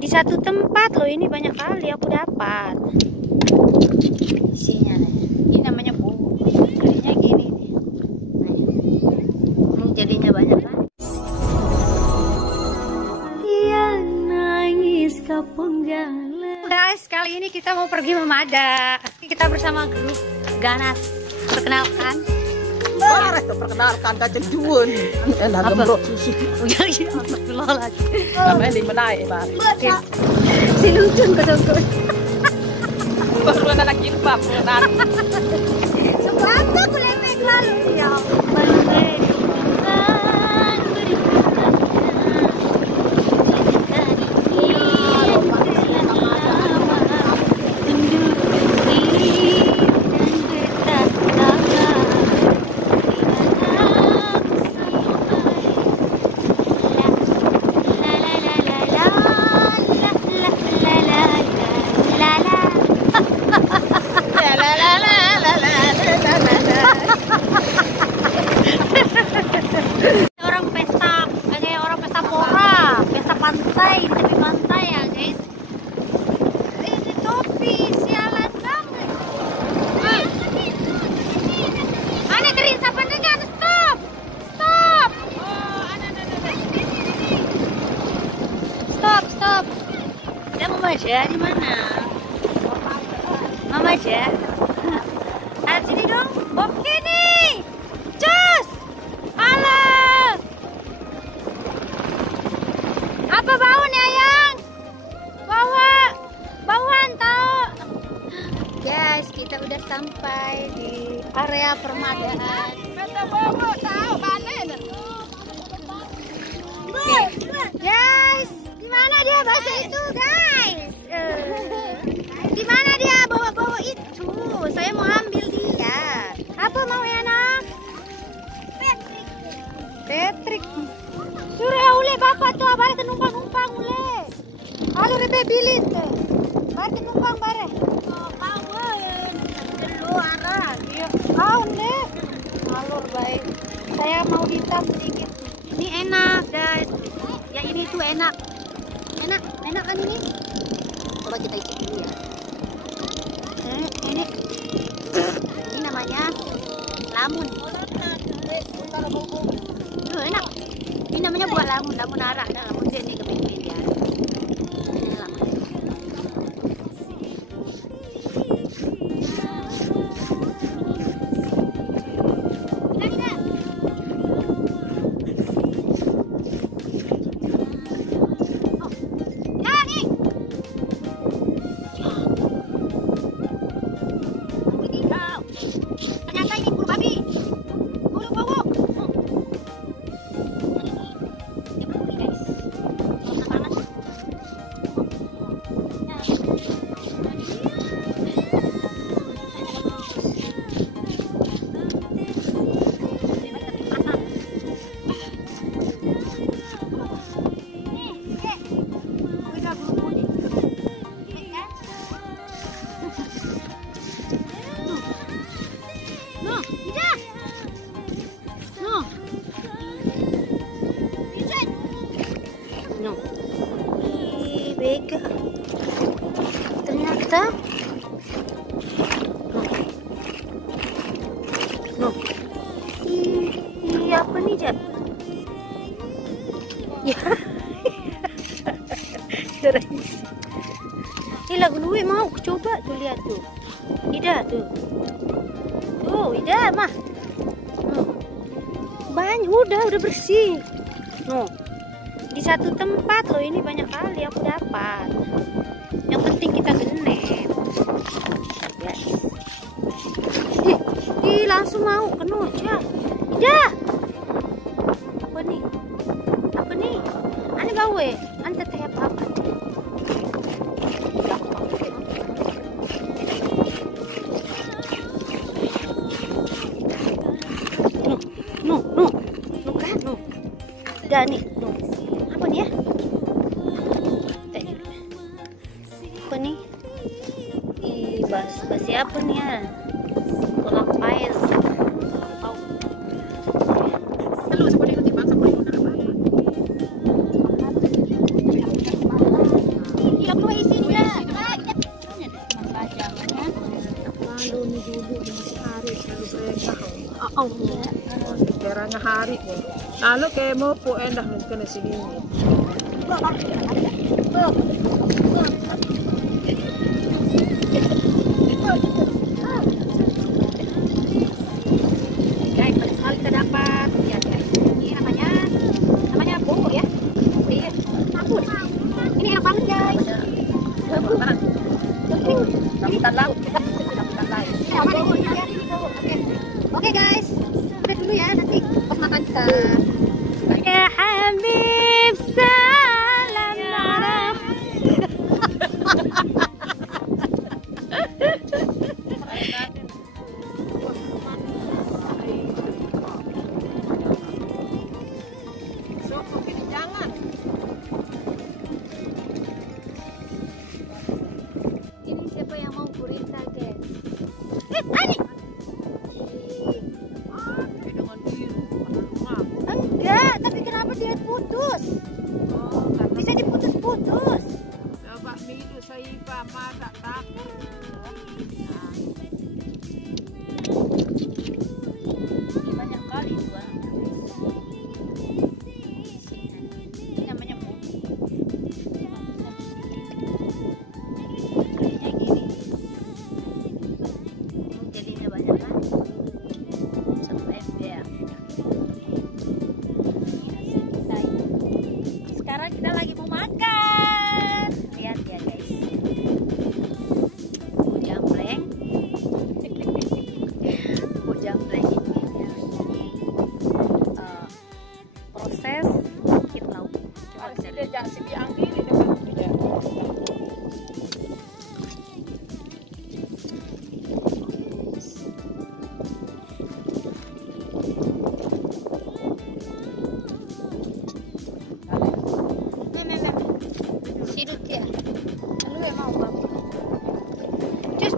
Di satu tempat loh, ini banyak kali aku dapat. Isinya ini namanya bubu. Jadinya gini nih. Nah, jadinya banyak kan? Yang nangis kapung jalan. Guys, kali ini kita mau pergi memada. Kita bersama grup Ganas. Perkenalkan. Barang itu perkenalkan kacang juun. Enak gembrot susu. Udah iya, alhamdulillah lagi. Namanya di menaik, Bang. Si lucu kesungguh. Baru anak kimpap, benar. Sebab aku lemek lalu ya. Pantai, di tepi pantai ya guys. Ini topi, sialan banget. Mana kering sampai dengan stop. Stop. Stop. Ya Mama aja di mana? Mama aja. Lihat sini dong. Oke nih. Cus. Halo. Apa bau nih ayang? Bauan tau. Guys, kita udah sampai di area permadaan. Kata bawa tahu panen. Guys, di mana dia bahasa itu guys? Di mana dia bawa itu? Saya mau ambil dia. Apa mau ya nak? Patrick. Suruh ule bapak tuh bare numpang ule. Halo rebe bilit. Bare numpang bare. Kawan. Luar. Iya. Kawan deh. Alur baik. Saya mau hitam sedikit. Ini enak guys. Ya ini tuh enak. Enak kan ini? Coba kita icip dulu ya. Ini namanya lamun. Enak. Ini namanya buah lamun arah. Lamun dia nih kepingin ya. Ini lamun. Ternyata ini bulu babi. Bulu bowo. No. Bega. Ternyata. No. Iya apa nih Jat? Ya. Ini lagu Nui mau coba tuh lihat tuh. Ida tuh. Tuh Ida mah. Banyak udah bersih. No. Di satu tempat loh, ini banyak kali aku dapat. Yang penting kita genet. Ya. Ih, langsung mau kena aja. Ida. Apa nih? Ane gawe, ante teh apa? No kan? No. Dah nih, no. Apa nih ya? Apa nih? Basi apa nih ya? Kolak pais. Halo, seperti itu timbang seperti itu apa? Kiranya hari. Lalu kayak mau po endah mungkin di sini. Guys, sekali kita dapat ya guys. Ini namanya bungur ya. Iya, sabun. Ini enak banget guys. Rambutan laut. Rambutan laut. Oke guys, udah dulu ya, nanti pas makan kita. Ya Habib, salam marah. Ini siapa yang mau gurita guys? Ani. Enggak, tapi kenapa dia putus? Bisa diputus-putus. Coba milu saya masak takut. Ini banyak kali dua. Ini namanya jadinya banyak kan? Sampai biar. Sekarang kita lagi mau makan. Lihat ya guys. Jambreng. Jambreng ini proses bikin lauk. Coba kita lihat. Sidut ya. Lu yang mau bang. Cus.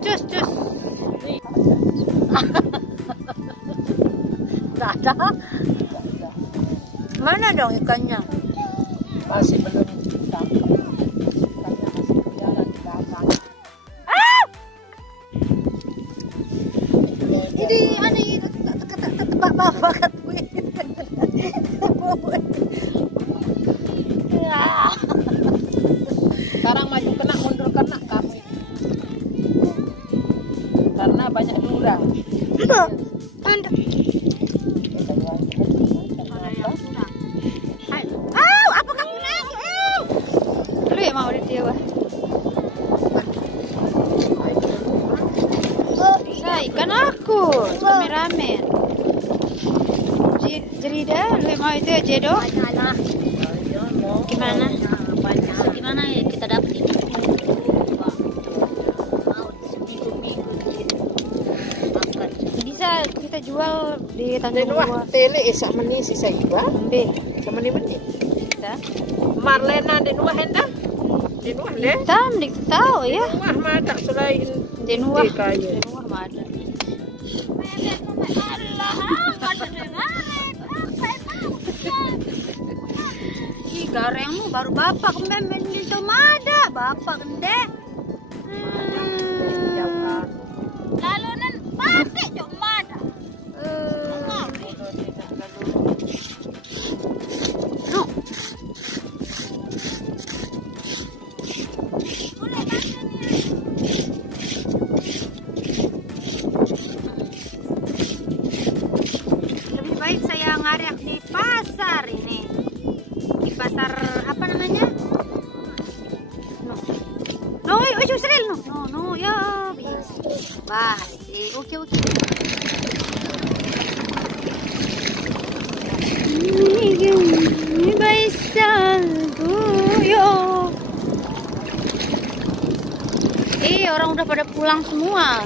Gak ada. Mana dong ikannya? Masih belum ditangkap. Ikannya masih berjalan di belakang. Jadi aneh tebak bakat gue. Sekarang maju kena, mundur kena kami. Karena banyak lurah. Apakah kurang? Lu ya mau dia wah. Ikan aku, kameramen. Jerida, lu mau itu ya Jedo? Gimana? Gimana ya kita dapat ini? Bisa kita jual di Tanjung Bua. Tele esak meni sisa iba. B. Sama ni meni. Kita. Marlena di nuah hendak. Di nuah deh. Hitam di tahu ya. Nuah madak selain Di nuah. Di kaya. Di nuah mah ada. Ih, garengmu baru bapak memang itu ada bapak gede. Lalu nan pakai cuma ada. Lebih baik saya ngariak di pasar ini. Di pasar apa namanya? No, Yusril no, ya. Pasti. Oke. Ini orang udah pada pulang semua.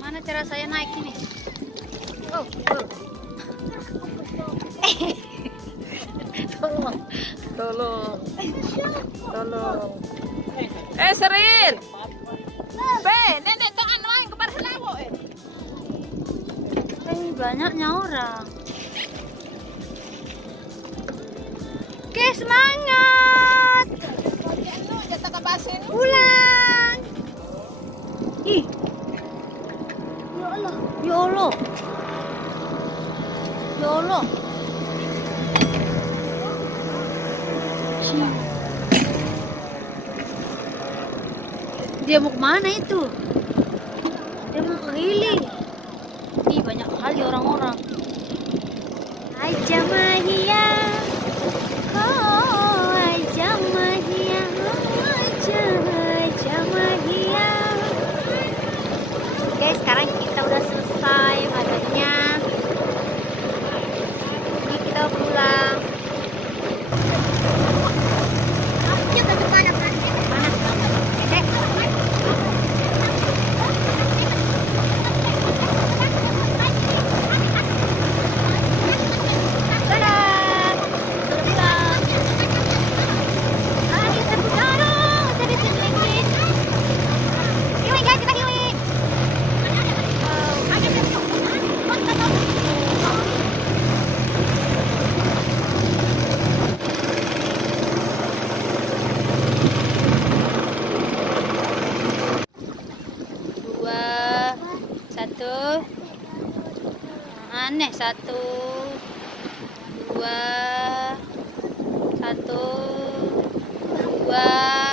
Mana cara saya naik ini? Oh. Tolong. Seril. Nenek tangan lain kepada lawo. Banyaknya orang. Oke, semangat. Pulang. Ih, Solo. Dia mau kemana itu? Dia mau ke Gili. Ih, banyak kali orang-orang. Aja Mahia, oh aja Mahia, aja Mahia. Oke, sekarang kita udah selesai makannya. Ini kita pulang. Aneh 1, 2, 1, 2.